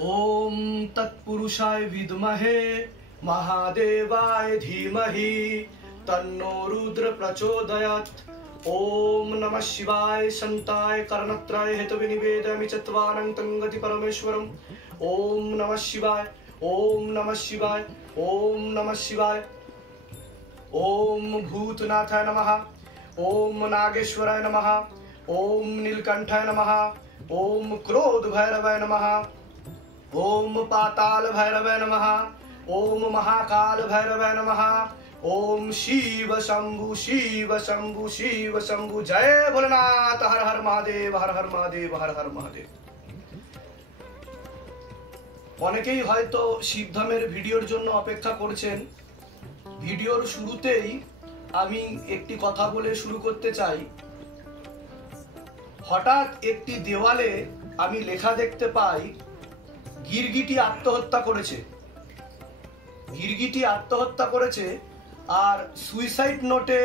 ओम तत्पुरुषाय विद्महे महादेवाय धीमहि तन्नो रुद्र प्रचोदयात्। ओम नमः शिवाय संताय कर्णत्रय हेतु निवेदयामि चत्वारन्तं गति परमेश्वरम्। ओम नमः शिवाय, ओम नमः शिवाय, ओम नमः शिवाय। ओम भूतनाथाय नमः, ओम नागेश्वराय नमः, ओम नीलकंठाय नमः, ओम क्रोध भैरवाय नमः, ओम पाताल भैरवाय नमः, ओम महाकाल भैरवाय नमः, ओम शिव शंभु शिव शंभु शिव शंभु। जय भोलेनाथ। हर हर महादेव, हर हर महादेव, हर हर महादेव। অনেকেই হয়তো শিবধামের ভিডিওর জন্য অপেক্ষা করছেন। ভিডিওর শুরুতেই আমি একটি কথা বলে শুরু করতে চাই। হঠাৎ একটি দেওয়ালে আমি লেখা দেখতে পাই, গিরগিটি আত্মহত্যা করেছে। গিরগিটি আত্মহত্যা করেছে আর সুইসাইড নোটে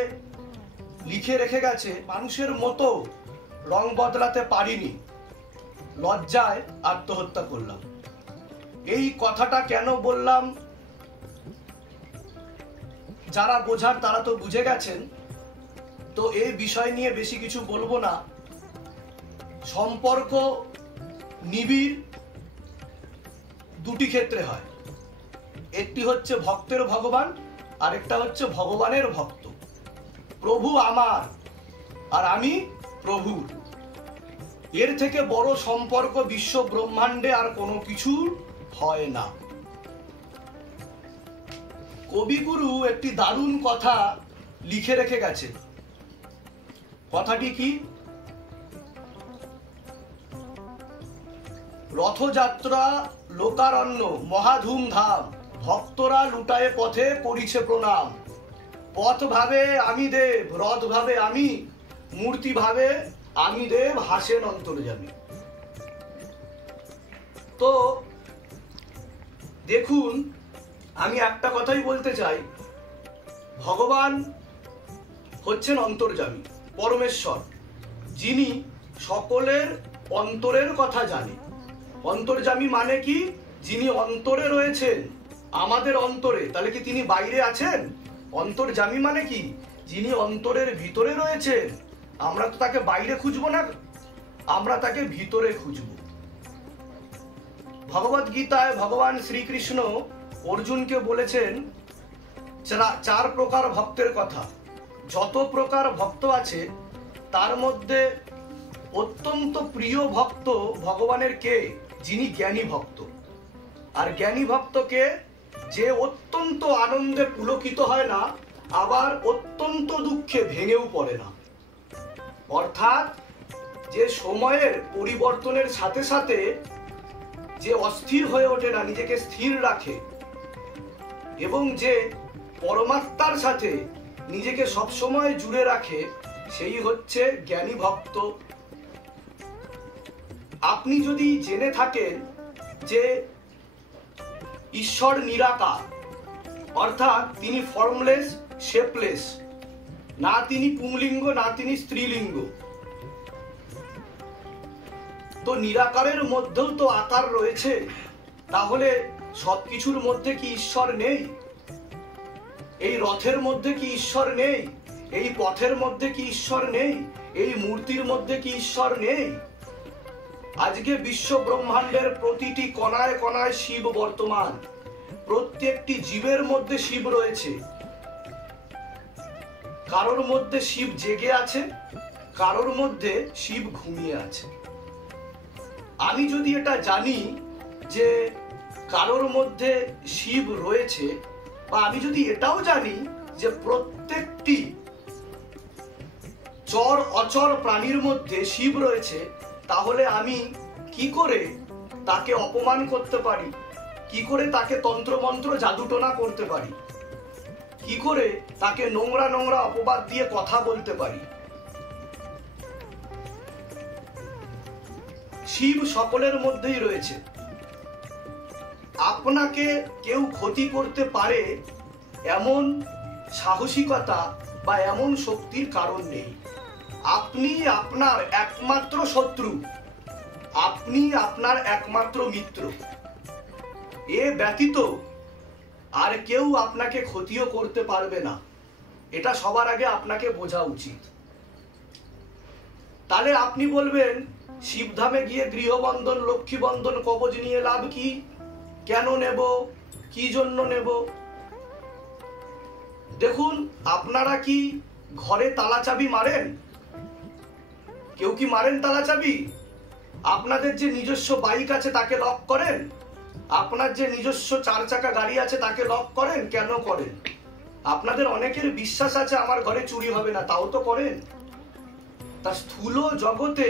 লিখে রেখে গেছে, মানুষের মতো রং বদলাতে পারিনি, লজ্জায় আত্মহত্যা করলাম। এই কথাটা কেন বললাম, যারা বোঝার তারা তো বুঝে গেছেন। তো এই বিষয় নিয়ে বেশি কিছু বলবো না। সম্পর্ক নিবিড় দুটি ক্ষেত্রে হয়, একটি হচ্ছে ভক্তের ভগবান, আরেকটা হচ্ছে ভগবানের ভক্ত। প্রভু আমার আর আমি প্রভুর, এর থেকে বড় সম্পর্ক বিশ্ব ব্রহ্মাণ্ডে আর কোনো কিছু হয় না। কবিগুরু একটি দারুণ কথা লিখে রেখে গেছে। কথাটি কি? রথযাত্রা লোকারণ্য মহাধুমধাম, ভক্তরা লুটায়ে পথে করিছে প্রণাম। পথ ভাবে আমি দেব, রথ ভাবে আমি, মূর্তি ভাবে আমি দেব, হাসেন অন্তর্যামী। তো দেখুন, আমি একটা কথাই বলতে চাই, ভগবান হচ্ছেন অন্তর্যামী, পরমেশ্বর, যিনি সকলের অন্তরের কথা জানেন। অন্তর্যামী মানে কি? যিনি অন্তরে রয়েছেন, আমাদের অন্তরে। তাহলে কি তিনি বাইরে আছেন? অন্তর্যামী মানে কি? যিনি অন্তরের ভিতরে রয়েছেন। আমরা তো তাকে বাইরে খুঁজবো না, আমরা তাকে ভিতরে খুঁজব। ভগবদ গীতায় ভগবান শ্রীকৃষ্ণ অর্জুনকে বলেছেন চার প্রকার ভক্তের কথা। যত প্রকার ভক্ত আছে তার মধ্যে অত্যন্ত প্রিয় ভক্ত ভগবানের কে? যিনি জ্ঞানী ভক্ত। আর জ্ঞানী ভক্তকে যে অত্যন্ত আনন্দে পুলকিত হয় না, আবার অত্যন্ত দুঃখে ভেঙেও পড়ে না। অর্থাৎ যে সময়ের পরিবর্তনের সাথে সাথে যে অস্থির হয়ে ওঠে না, নিজেকে স্থির রাখে, এবং যে পরমাত্মার সাথে নিজেকে সবসময় জুড়ে রাখে, সেই হচ্ছে জ্ঞানী ভক্ত। আপনি যদি জেনে থাকেন যে ঈশ্বর নিরাকার, অর্থাৎ তিনি ফর্মলেস, শেপলেস, না তিনি পুংলিঙ্গ না তিনি স্ত্রীলিঙ্গ, তো নিরাকারের মধ্যেও তো আকার রয়েছে। তাহলে সবকিছুর মধ্যে কি ঈশ্বর নেই? এই রথের মধ্যে কি ঈশ্বর নেই? এই পথের মধ্যে কি ঈশ্বর নেই? এই মূর্তির মধ্যে কি ঈশ্বর নেই? আজকে বিশ্ব ব্রহ্মাণ্ডের প্রতিটি কণায় কণায় শিব বর্তমান। প্রত্যেকটি জীবের মধ্যে শিব রয়েছে। কারোর মধ্যে শিব জেগে আছে, কারোর মধ্যে শিব ঘুমিয়ে আছে। আমি যদি এটা জানি যে কারোর মধ্যে শিব রয়েছে, বা আমি যদি এটাও জানি যে প্রত্যেকটি চর অচর প্রাণীর মধ্যে শিব রয়েছে, তাহলে আমি কি করে তাকে অপমান করতে পারি? কি করে তাকে তন্ত্রমন্ত্র জাদুটোনা করতে পারি? কি করে তাকে নোংরা নোংরা অপবাদ দিয়ে কথা বলতে পারি? শিব সকলের মধ্যেই রয়েছে। আপনাকে কেউ ক্ষতি করতে পারে এমন সাহসিকতা বা এমন শক্তির কারণ নেই। আপনি আপনার একমাত্র শত্রু, আপনি আপনার একমাত্র মিত্র। এ ব্যতীত আর কেউ আপনাকে ক্ষতিও করতে পারবে না, এটা সবার আগে আপনাকে বোঝা উচিত। তাহলে আপনি বলবেন শিবধামে গিয়ে গৃহবন্ধন, লক্ষ্মী বন্ধন, কবচ নিয়ে লাভ কি? কেন নেব? কি জন্য নেব? দেখুন, আপনারা কি ঘরে তালা চাবি মারেন? কেউ কি মারেন তালা চাবি? আপনাদের যে নিজস্ব বাইক আছে তাকে লক করেন? আপনার যে নিজস্ব 4 চাকা গাড়ি আছে তাকে লক করেন? কেন করেন? আপনাদের অনেকের বিশ্বাস আছে আমার ঘরে চুরি হবে না, তাও তো করেন। তা স্থূল জগতে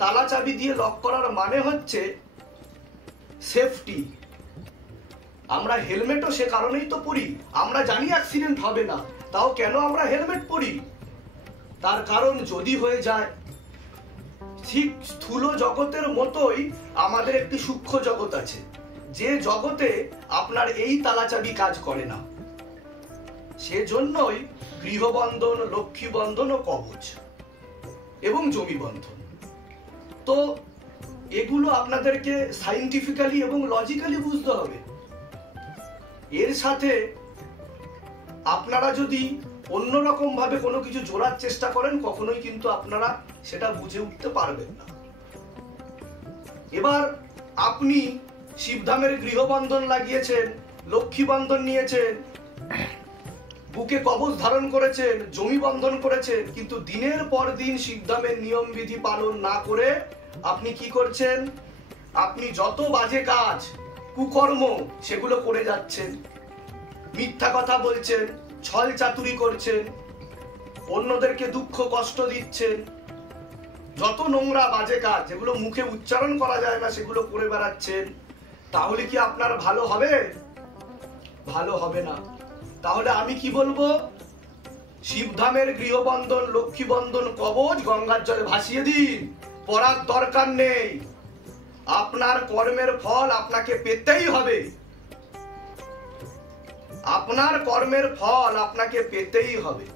তালা চাবি দিয়ে লক করার মানে হচ্ছে সেফটি। আমরা হেলমেটও সে কারণেই তো পরি, আমরা জানি অ্যাক্সিডেন্ট হবে না, তাও কেন আমরা হেলমেট পরি? তার কারণ যদি হয়ে যায়। ঠিক স্থূল জগতের মতোই আমাদের একটি সূক্ষ্ম জগৎ আছে, যে জগতে আপনার এই তালা চাবি কাজ করে না। সেজন্যই গৃহবন্ধন, লক্ষ্মী বন্ধন ও কবচ এবং জমি বন্ধন। তো এগুলো আপনাদেরকে সাইন্টিফিক্যালি এবং লজিক্যালি বুঝতে হবে। এর সাথে আপনারা যদি অন্যরকম ভাবে কোনো কিছু জোড়ার চেষ্টা করেন, কখনোই কিন্তু আপনারা সেটা বুঝে উঠতে পারবেন না। এবার আপনি শিবধামের গৃহবন্ধন লাগিয়েছেন, লক্ষ্মী বন্ধন নিয়েছেন, বুকে কবচ ধারণ করেছেন, জমি বন্ধন করেছেন, কিন্তু দিনের পর দিন শিবধামের নিয়ম বিধি পালন না করে আপনি কি করছেন? আপনি যত বাজে কাজ, কুকর্ম সেগুলো করে যাচ্ছেন। মিথ্যা কথা বলছেন, ছল চাতুরি করছেন, অন্যদেরকে দুঃখ কষ্ট দিচ্ছেন, যত নোংরা বাজে কাজ যেগুলো মুখে উচ্চারণ করা যায় না সেগুলো করে বেড়াচ্ছেন। তাহলে কি আপনার ভালো হবে? ভালো হবে না। তাহলে আমি কি বলবো? শিবধামের গৃহবন্ধন, লক্ষ্মী বন্ধন, কবচ গঙ্গার জলে ভাসিয়ে দিন, পড়ার দরকার নেই। আপনার কর্মের ফল আপনাকে পেতেই হবে। আপনার কর্মের ফল আপনাকে পেতেই হবে।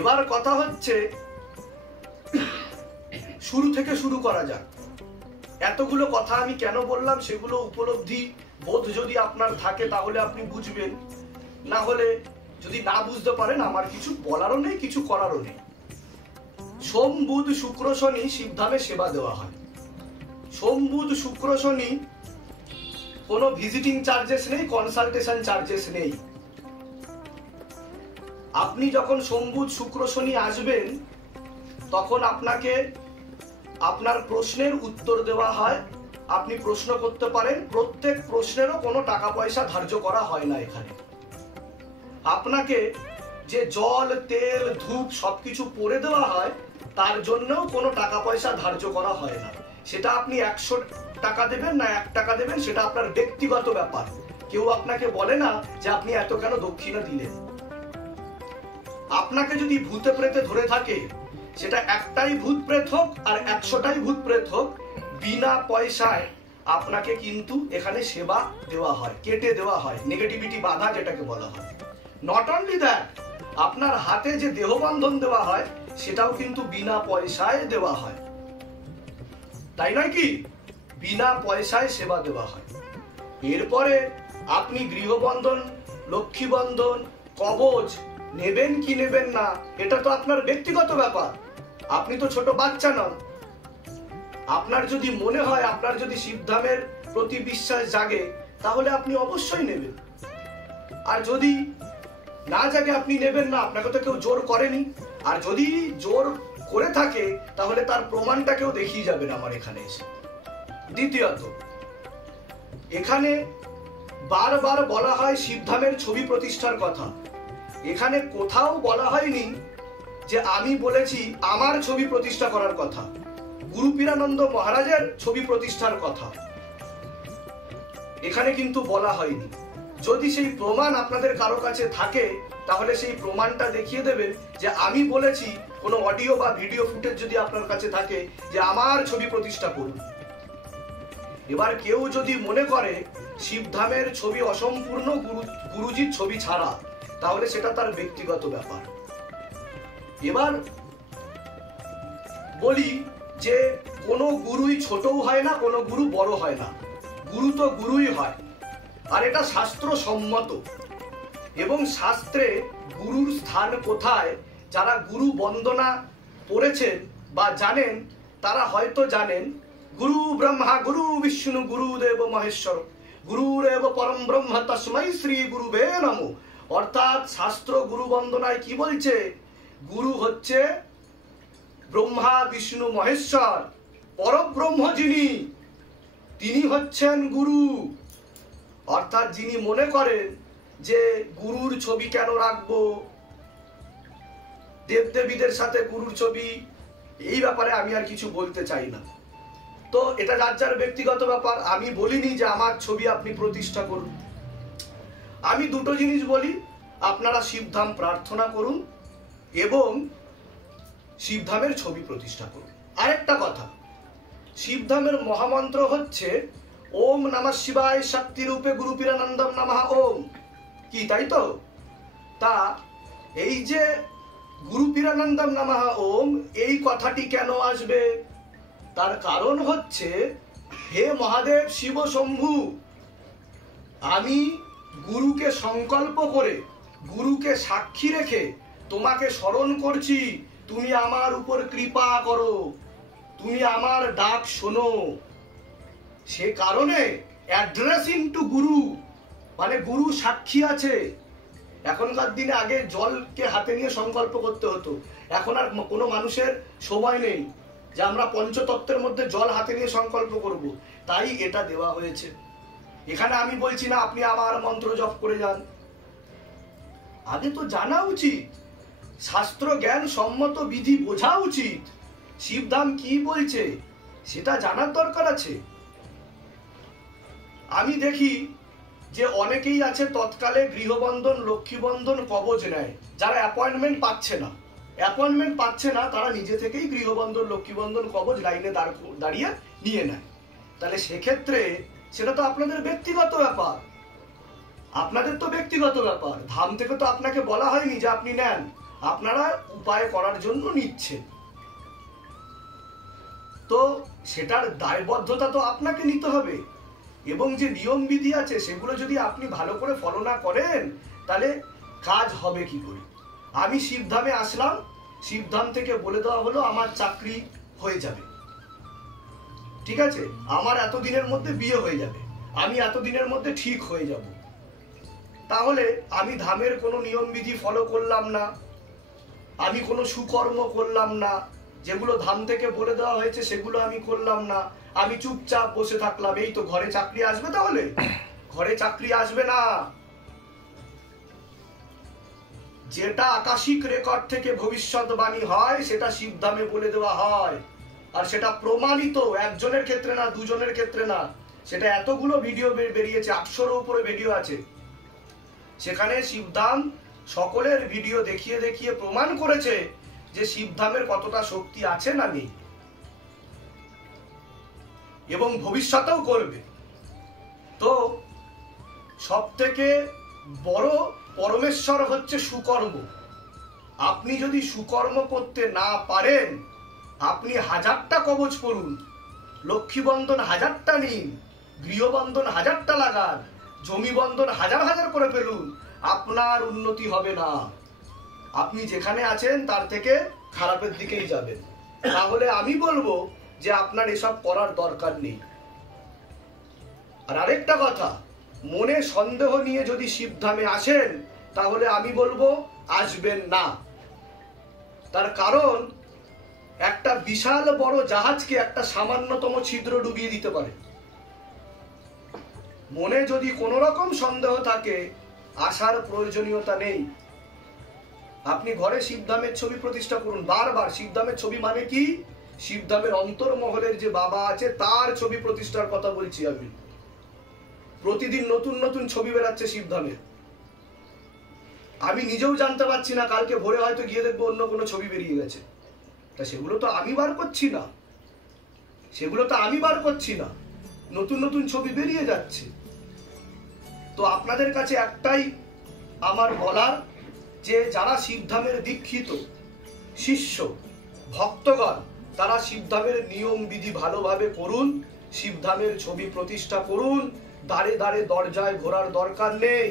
এবার কথা হচ্ছে, শুরু থেকে শুরু করা যাক। এতগুলো কথা আমি কেন বললাম সেগুলো উপলব্ধি বোধ যদি আপনার থাকে তাহলে আপনি বুঝবেন, না হলে যদি না বুঝতে পারেন আমার কিছু বলারও নেই, কিছু করারও নেই। সোম, বুধ, শুক্র, শনি শিবধামে সেবা দেওয়া হয়। সোম, বুধ, শুক্র, শনি কোনো ভিজিটিং চার্জেস নেই, কনসালটেশন চার্জেস নেই। আপনি যখন সোম, বুধ, শুক্র, শনি আসবেন তখন আপনাকে আপনার প্রশ্নের উত্তর দেওয়া হয়। আপনি প্রশ্ন করতে পারেন, প্রত্যেক প্রশ্নেরও কোনো টাকা পয়সা ধার্য করা হয় না এখানে। আপনাকে যে জল, তেল, ধূপ সবকিছু পরে দেওয়া হয় তার জন্যও কোনো টাকা পয়সা ধার্য করা হয় না। সেটা আপনি 100 টাকা দেবেন না 1 টাকা দেবেন সেটা আপনার ব্যক্তিগত ব্যাপার। কেউ আপনাকে বলে না যে আপনি এত কেন দক্ষিণা দিলেন। আপনাকে যদি ভূতে প্রেতে ধরে থাকে, সেটা একটাই ভূত প্রেত হোক আর 100টাই ভূত প্রেত হোক, বিনা পয়সায় আপনাকে কিন্তু এখানে সেবা দেওয়া হয়, কেটে দেওয়া হয়, নেগেটিভিটি বাধা যেটাকে বলা হয়। নট অনলি দ্যাট, আপনার হাতে যে দেহবন্ধন দেওয়া হয় সেটাও কিন্তু বিনা পয়সায় দেওয়া হয়, তাই নয় কি? বিনা পয়সায় সেবা দেওয়া হয়। এরপরে আপনি গৃহবন্ধন, লক্ষ্মী বন্ধন, কবচ নেবেন কি নেবেন না এটা তো আপনার ব্যক্তিগত ব্যাপার। আপনি তো ছোট বাচ্চা নন। আপনার যদি মনে হয়, আপনার যদি শিবধামের প্রতি বিশ্বাস জাগে তাহলে আপনি অবশ্যই নেবেন। আর যদি না জাগে আপনি নেবেন না, আপনাকে তো কেউ জোর করেনি। আর যদি জোর করে থাকে তাহলে তার প্রমাণটাকেও দেখিয়ে যাবেন আমার এখানে এসে। দ্বিতীয়ত, এখানে বারবার বলা হয় শিবধামের ছবি প্রতিষ্ঠার কথা। এখানে কোথাও বলা হয়নি যে আমি বলেছি আমার ছবি প্রতিষ্ঠা করার কথা, গুরু পীরানন্দ মহারাজের ছবি প্রতিষ্ঠার কথা এখানে কিন্তু বলা হয়নি। যদি সেই প্রমাণ আপনাদের কারো কাছে থাকে তাহলে সেই প্রমাণটা দেখিয়ে দেবেন যে আমি বলেছি। কোনো অডিও বা ভিডিও ফুটেজ যদি আপনার কাছে থাকে যে আমার ছবি প্রতিষ্ঠা করুন। এবার কেউ যদি মনে করে শিবধামের ছবি অসম্পূর্ণ গুরুজির ছবি ছাড়া, তাহলে সেটা তার ব্যক্তিগত ব্যাপার। এবার বলি যে কোনো গুরুই ছোটও হয় না, কোনো গুরু বড় হয় না, গুরু তো গুরুই হয়। আর এটা শাস্ত্র সম্মত। এবং শাস্ত্রে গুরুর স্থান কোথায়, যারা গুরু বন্দনা পড়েছেন বা জানেন তারা হয়তো জানেন, গুরু ব্রহ্মা গুরু বিষ্ণু গুরুদেব মহেশ্বর গুরুরেব পরম ব্রহ্ম তস্मै শ্রী গুরুবে নমঃ। অর্থাৎ শাস্ত্র গুরু বন্দনায় কি বলছে, গুরু হচ্ছে ব্রহ্মা বিষ্ণু মহেশ্বর, পরব্রহ্ম যিনি, তিনি হচ্ছেন গুরু। অর্থাৎ যিনি মনে করেন যে গুরুর ছবি কেন রাখবো, দেবদেবীদের সাথে গুরুর ছবি, এই ব্যাপারে আমি আর কিছু বলতে চাই না। তো এটা যার যার ব্যক্তিগত ব্যাপার। আমি বলিনি যে আমার ছবি আপনি প্রতিষ্ঠা করুন। আমি দুটো জিনিস বলি, আপনারা শিবধাম প্রার্থনা করুন এবং শিবধামের ছবি প্রতিষ্ঠা করুন। আরেকটা কথা, শিবধামের মহামন্ত্র হচ্ছে ওম নমঃ শিবায় শক্তি রূপে গুরু পীরানন্দম নমঃ ওম। কি তাই তো? তা এই যে গুরু পীরানন্দম নমঃ ওম, এই কথাটি কেন আসবে? তার কারণ হচ্ছে, হে মহাদেব শিব শম্ভু, আমি গুরুকে সংকল্প করে, গুরুকে সাক্ষী রেখে তোমাকে স্মরণ করছি, তুমি আমার উপর কৃপা করো, তুমি আমার ডাক শোনো। সে কারণে অ্যাড্রেসিং টু গুরু, মানে গুরু সাক্ষী আছে। এখনকার দিনে আগে জলকে হাতে নিয়ে সংকল্প করতে হতো, এখন আর কোনো মানুষের সময় নেই যে আমরা পঞ্চতত্ত্বের মধ্যে জল হাতে নিয়ে সংকল্প করব, তাই এটা দেওয়া হয়েছে। এখানে আমি বলছি না আপনি আমার মন্ত্র জপ করে যান, আগে তো জানা উচিত, শাস্ত্র জ্ঞান সম্মত বিধি বোঝা উচিত, শিবধাম কি বলছে সেটা জানার দরকার আছে। আমি দেখি যে অনেকেই আছে তৎকালে গৃহবন্ধন, লক্ষ্মীবন্ধন, কবচ নেয়, যারা অ্যাপয়েন্টমেন্ট পাচ্ছে না, তারা নিজে থেকেই গৃহবন্ধন, লক্ষ্মীবন্ধন, কবচ লাইনে দাঁড়িয়ে নিয়ে নেয়। তাহলে সেক্ষেত্রে সেটা তো আপনাদের ব্যক্তিগত ব্যাপার, ধাম থেকে তো আপনাকে বলা হয়নি যে আপনি নেন, আপনারা উপায় করার জন্য নিচ্ছেন। তো সেটার দায়বদ্ধতা তো আপনাকে নিতে হবে, এবং যে নিয়ম বিধি আছে সেগুলো যদি আপনি ভালো করে ফলো না করেন তাহলে কাজ হবে কি করে? আমি শিবধামে আসলাম, শিবধাম থেকে বলে দেওয়া হলো আমার চাকরি হয়ে যাবে, ঠিক আছে, আমার এতদিনের মধ্যে বিয়ে হয়ে যাবে, আমি এতদিনের মধ্যে ঠিক হয়ে যাব, তাহলে আমি ধামের কোনো নিয়ম বিধি ফলো করলাম না, আমি কোনো সুকর্ম করলাম না, যেগুলো ধাম থেকে বলে দেওয়া হয়েছে সেগুলো আমি করলাম না, আমি চুপচাপ বসে থাকলাম, এই তো ঘরে চাকরি আসবে? তাহলে ঘরে চাকরি আসবে না। যেটা আকাশিক রেকর্ড থেকে ভবিষ্যৎবাণী হয় সেটা শিবধামে বলে দেওয়া হয়, আর সেটা প্রমাণিত, একজনের ক্ষেত্রে না, দুজনের ক্ষেত্রে না, সেটা এতগুলো ভিডিও বেরিয়েছে, 800-এর উপরে ভিডিও আছে, সেখানে শিবধাম সকলের ভিডিও দেখিয়ে দেখিয়ে প্রমাণ করেছে যে শিবধামের কতটা শক্তি আছে না নেই, এবং ভবিষ্যতেও করবে। তো সব থেকে বড় পরমেশ্বর হচ্ছে সুকর্ম। আপনি যদি সুকর্ম করতে না পারেন, আপনি 1000টা কবচ পড়ুন, লক্ষ্মীবন্ধন 1000টা নিন, গৃহবন্ধন 1000টা লাগান, জমি বন্ধন 1000 করে ফেলুন, আপনার উন্নতি হবে না। আপনি যেখানে আছেন তার থেকে খারাপের দিকেই যাবেন। তাহলে আমি বলবো যে আপনার এসব করার দরকার নেই। আর আরেকটা কথা, মনে সন্দেহ নিয়ে যদি শিবধামে আসেন তাহলে আমি বলবো আসবেন না। তার কারণ একটা বিশাল বড় জাহাজকে একটা সামান্যতম ছিদ্র ডুবিয়ে দিতে পারে। মনে যদি কোনো রকম সন্দেহ থাকে, আসার প্রয়োজনীয়তা নেই। আপনি ঘরে শিবধামের ছবি প্রতিষ্ঠা করুন বারবার। শিবধামের ছবি মানে কি? শিবধামের অন্তর্মহলের যে বাবা আছে তার ছবি প্রতিষ্ঠার কথা বলছি আমি। প্রতিদিন নতুন নতুন ছবি বেরাচ্ছে শিবধামের, আমি নিজেও জানতে পারছি না, কালকে ভোরে হয়তো গিয়ে দেখবো অন্য কোনো ছবি বেরিয়ে গেছে। তা সেগুলো তো আমি বার করছি না, নতুন নতুন ছবি বেরিয়ে যাচ্ছে। তো আপনাদের কাছে একটাই আমার বলার, যে যারা শিবধামের দীক্ষিত শিষ্য ভক্তগণ তারা শিবধামের নিয়ম বিধি ভালোভাবে করুন, শিবধামের ছবি প্রতিষ্ঠা করুন। দাঁড়ে দাঁড়ে দরজায় ঘোরার দরকার নেই।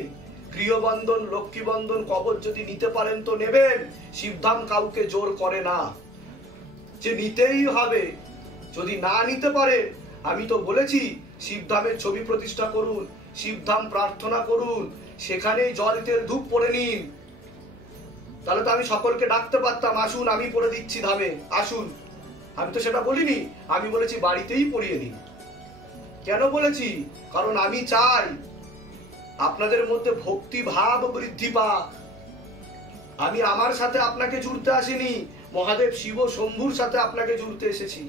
গৃহবন্ধন, লক্ষ্মীবন্ধন, কবচ যদি নিতে পারেন তো নেবেন। শিবধাম কাউকে জোর করে না যে নিতেই হবে। যদি না নিতে পারে, আমি তো বলেছি শিবধামের ছবি প্রতিষ্ঠা করুন, শিবধাম প্রার্থনা করুন, সেখানেই জল তেল ধূপ পড়ে নিন। তাহলে তো আমি সকলকে ডাকতে পারতাম, আসুন আমি পড়ে দিচ্ছি ধামে, আসুন। আমি তো সেটা বলিনি, আমি বলেছি বাড়িতেই পড়িয়ে নিন। কেন বলেছি? কারণ আমি চাই আপনাদের মধ্যে ভক্তি ভাব বৃদ্ধি পাক। আমি আমার সাথে আপনাকে জুড়তে আসিনি, মহাদেব শিব শম্ভুর সাথে আপনাকে জুড়তে এসেছি।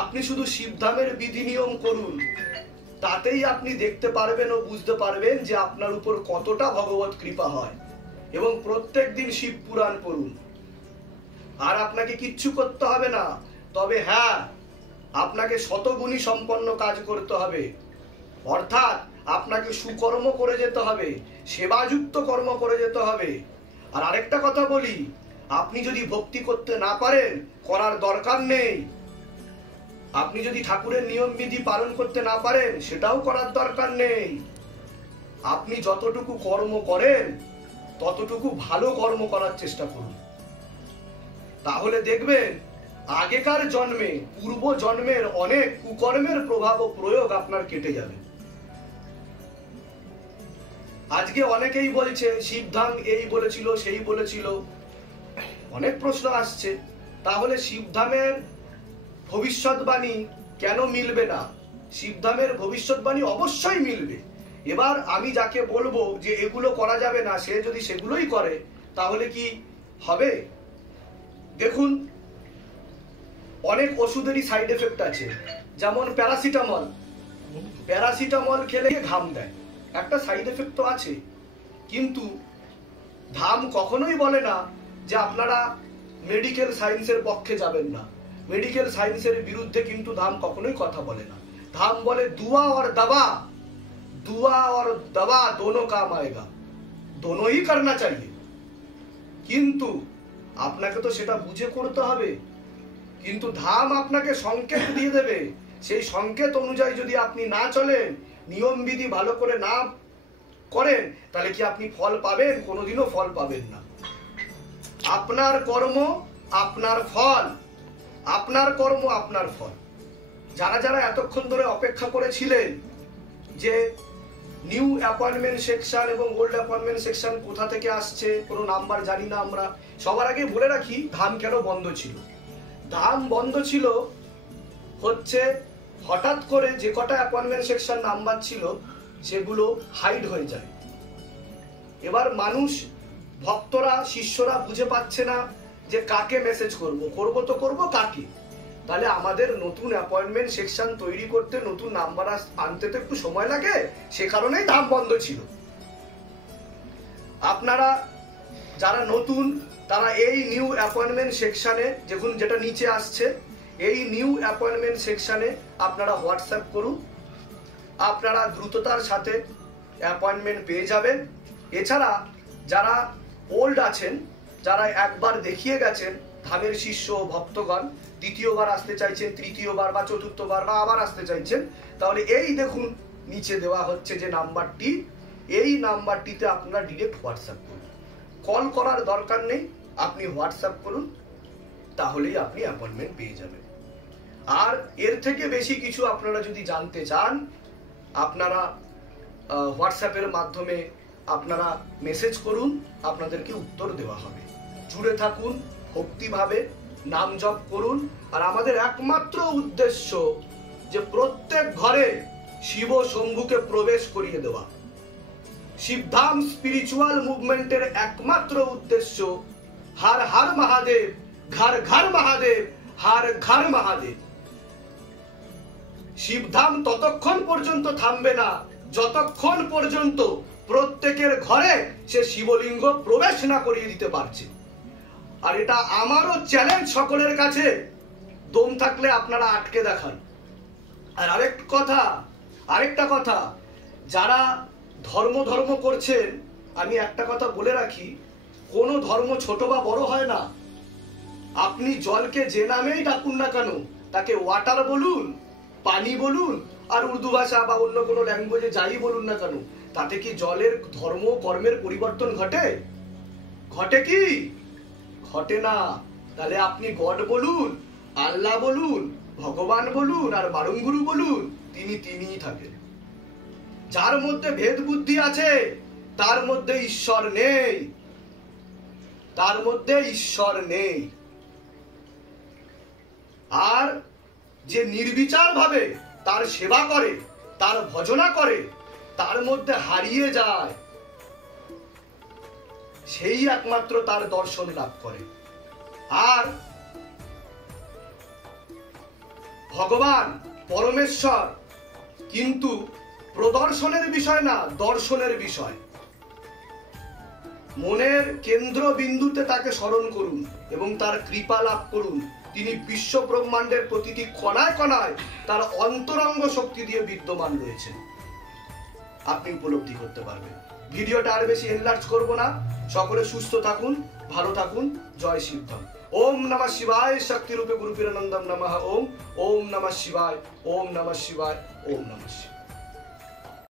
আপনি শুধু শিবধামের বিধি নিয়ম করুন, তাতেই আপনি দেখতে পারবেন ও বুঝতে পারবেন যে আপনার উপর কতটা ভগবত কৃপা হয়। এবং প্রত্যেক দিন শিব পুরাণ পড়ুন। আর আপনাকে কিচ্ছু করতে হবে না, তবে হ্যাঁ, আপনাকে শতগুণী সম্পন্ন কাজ করতে হবে। অর্থাৎ আপনাকে সুকর্ম করে যেতে হবে, সেবাযুক্ত কর্ম করে যেতে হবে। আর আরেকটা কথা বলি, আপনি যদি ভক্তি করতে না পারেন, করার দরকার নেই। আপনি যদি ঠাকুরের নিয়ম বিধি পালন করতে না পারেন, সেটাও করার দরকার নেই। আপনি যতটুকু কর্ম করেন ততটুকু ভালো কর্ম করার চেষ্টা করুন। তাহলে দেখবেন আগেকার জন্মে, পূর্ব জন্মের অনেক কুকর্মের প্রভাব ও প্রয়োগ আপনার কেটে যাবে। আজকে অনেকেই বলছে শিবধাম এই বলেছিল, সেই বলেছিল, অনেক প্রশ্ন আসছে। তাহলে শিবধামের ভবিষ্যৎবাণী কেন মিলবে না? শিবধামের ভবিষ্যৎবাণী অবশ্যই মিলবে। এবার আমি যাকে বলবো যে এগুলো করা যাবে না, সে যদি সেগুলোই করে, তাহলে কি হবে? দেখুন, অনেক ওষুধেরই সাইড এফেক্ট আছে। যেমন প্যারাসিটামল, প্যারাসিটামল খেলে ঘাম দেয়, একটা সাইড এফেক্ট তো আছে। কিন্তু ধাম কখনোই বলে না যে আপনারা মেডিকেল সায়েন্সের পক্ষে যাবেন না, মেডিকেল সায়েন্সের বিরুদ্ধে কিন্তু ধাম কখনোই কথা বলে না। ধাম বলে দুয়া और दवा, दुआ और दवा दोनों काम आएगा, दोनों ही करना चाहिए। কিন্তু আপনাকে তো সেটা বুঝে করতে হবে। কিন্তু ধাম আপনাকে সংকেত দিয়ে দেবে, সেই সংকেত অনুযায়ী যদি আপনি না চলেন, নিয়ম বিধি ভালো করে না করেন, তাহলে কি আপনি ফল পাবেন? কোনোদিনও ফল পাবেন না। আপনার কর্ম আপনার ফল, আপনার কর্ম আপনার ফল। যারা যারা এতক্ষণ ধরে অপেক্ষা করেছিলেন যে নিউ অ্যাপয়েন্টমেন্ট সেকশন এবং ওল্ড অ্যাপয়েন্টমেন্ট সেকশন কোথা থেকে আসছে, কোনো নাম্বার জানি না আমরা। সবার আগে বলে রাখি ধাম কেন বন্ধ ছিল। ধাম বন্ধ ছিল হচ্ছে হঠাৎ করে যে কটা অ্যাপয়েন্টমেন্ট সেকশন নাম্বার ছিল সেগুলো হাইড হয়ে যায়। এবার মানুষ, ভক্তরা, শিষ্যরা বুঝে পাচ্ছে না যে কাকে মেসেজ করব, তো করব কাকে। তাহলে আমাদের নতুন অ্যাপয়েন্টমেন্ট সেকশন তৈরি করতে, নতুন নাম্বার আনতে তো একটু সময় লাগে, সে কারণেই ধাম বন্ধ ছিল। আপনারা যারা নতুন, তারা এই নিউ অ্যাপয়েন্টমেন্ট সেকশনে, দেখুন যেটা নিচে আসছে, এই নিউ অ্যাপয়েন্টমেন্ট সেকশনে আপনারা হোয়াটসঅ্যাপ করুন, আপনারা দ্রুততার সাথে অ্যাপয়েন্টমেন্ট পেয়ে যাবেন। এছাড়া যারা ওল্ড আছেন, যারা একবার দেখিয়ে গেছেন, ধামের শিষ্য ভক্তগণ, দ্বিতীয়বার আসতে চাইছেন, তৃতীয়বার বা চতুর্থবার বা আবার আসতে চাইছেন, তাহলে এই দেখুন নিচে দেওয়া হচ্ছে যে নাম্বারটি, এই নাম্বারটিতে আপনারা ডিরেক্ট হোয়াটসঅ্যাপ করুন। কল করার দরকার নেই, আপনি হোয়াটসঅ্যাপ করুন, তাহলেই আপনি অ্যাপয়েন্টমেন্ট পেয়ে যাবেন। আর এর থেকে বেশি কিছু আপনারা যদি জানতে চান, আপনারা হোয়াটসঅ্যাপের মাধ্যমে আপনারা মেসেজ করুন, আপনাদেরকে উত্তর দেওয়া হবে। জুড়ে থাকুন, ভক্তিভাবে নাম জপ করুন। আর আমাদের একমাত্র উদ্দেশ্য যে প্রত্যেক ঘরে শিব শম্ভুকে প্রবেশ করিয়ে দেওয়া। শিবধাম স্পিরিচুয়াল মুভমেন্টের একমাত্র উদ্দেশ্য হর হর মহাদেব, ঘর ঘর মহাদেব, হর ঘর মহাদেব। শিবধাম ততক্ষণ পর্যন্ত থামবে না যতক্ষণ পর্যন্ত প্রত্যেকের ঘরে সে শিবলিঙ্গ প্রবেশ না করিয়ে দিতে পারছে। আর এটা আমারও চ্যালেঞ্জ সকলের কাছে, দম থাকলে আপনারা আটকে দেখান। আর আরেকটা কথা, যারা ধর্ম করছেন, আমি একটা কথা বলে রাখি, কোনো ধর্ম ছোট বা বড় হয় না। আপনি জলকে যে নামেই ডাকুন না কেন, তাকে ওয়াটার বলুন, পানি বলুন, আর উর্দু ভাষা বা অন্য কোনো ল্যাঙ্গুয়েজে যাই বলুন না কেন, তাতে কি জলের ধর্ম কর্মের পরিবর্তন ঘটে? ঘটে কি? ঘটে না। তাহলে আপনি গড বলুন, আল্লাহ বলুন, ভগবান বলুন, আর বারুঙ্গুরু বলুন, তিনি তিনিই থাকেন। যার মধ্যে ভেদ বুদ্ধি আছে তার মধ্যে ঈশ্বর নেই, তার মধ্যে ঈশ্বর নেই। আর যে নির্বিচার ভাবে তার সেবা করে, তার ভজনা করে, তার মধ্যে হারিয়ে যায়, সেই একমাত্র তার দর্শন লাভ করে। আর ভগবান পরমেশ্বর কিন্তু প্রদর্শনের বিষয় না, দর্শনের বিষয়। মনের কেন্দ্র বিন্দুতে তাকে স্মরণ করুন এবং তার কৃপা লাভ করুন। তিনি বিশ্ব ব্রহ্মাণ্ডের প্রতিটি কণায় কণায় তার অন্তরঙ্গ শক্তি দিয়ে বিদ্যমান রয়েছেন। আপনি উপলব্ধি করতে পারবেন। ভিডিওটা আর বেশি এনলার্জ করব না। সকলে সুস্থ থাকুন, ভালো থাকুন। জয় শিবধাম। ওম নমঃ শিবায়। শক্তি রূপে গুরু পীরানন্দম নমঃ। ওম ওম নমঃ শিবায়। ওম নমঃ শিবায়। ওম নমঃ শিবায়।